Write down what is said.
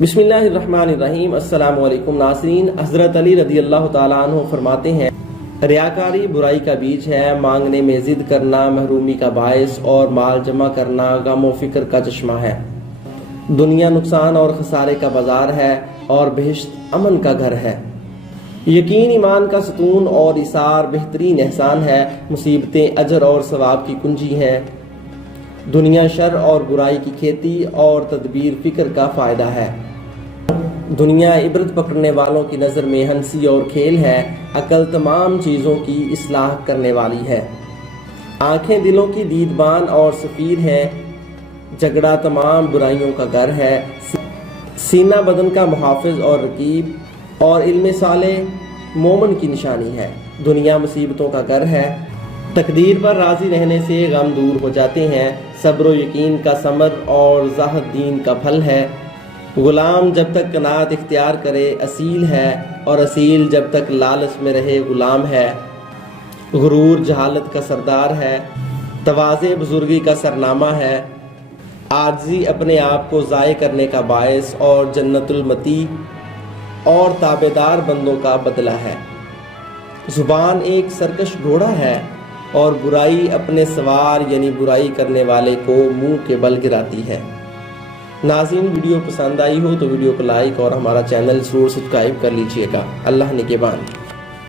بسم اللہ الرحمن الرحیم۔ السلام علیکم ناظرین۔ حضرت علی رضی اللہ تعالیٰ عنہ فرماتے ہیں، ریاکاری برائی کا بیج ہے، مانگنے میں ضد کرنا محرومی کا باعث اور مال جمع کرنا غم و فکر کا چشمہ ہے۔ دنیا نقصان اور خسارے کا بازار ہے اور بہشت امن کا گھر ہے۔ یقین ایمان کا ستون اور ایثار بہترین احسان ہے۔ مصیبتیں اجر اور ثواب کی کنجی ہیں۔ دنیا شر اور برائی کی کھیتی اور تدبیر فکر کا فائدہ ہے۔ دنیا عبرت پکڑنے والوں کی نظر میں ہنسی اور کھیل ہے، عقل تمام چیزوں کی اصلاح کرنے والی ہے۔ آنکھیں دلوں کی دیدبان اور سفیر ہیں، جھگڑا تمام برائیوں کا گھر ہے۔ سینہ بدن کا محافظ اور رقیب اور علم صالح مومن کی نشانی ہے۔ دنیا مصیبتوں کا گھر ہے، تقدیر پر راضی رہنے سے غم دور ہو جاتے ہیں۔ صبر و یقین کا ثمر اور زاہد دین کا پھل ہے۔ غلام جب تک قناعت اختیار کرے اصیل ہے، اور اصیل جب تک لالچ میں رہے غلام ہے۔ غرور جہالت کا سردار ہے، تواضع بزرگی کا سرنامہ ہے۔ عاجزی اپنے آپ کو ضائع کرنے کا باعث اور جنت المطی اور تابعدار بندوں کا بدلہ ہے۔ زبان ایک سرکش گھوڑا ہے اور برائی اپنے سوار یعنی برائی کرنے والے کو منہ کے بل گراتی ہے۔ ناظرین، ویڈیو پسند آئی ہو تو ویڈیو کو لائک اور ہمارا چینل ضرور سبسکرائب کر لیجئے گا۔ اللہ نگہبان۔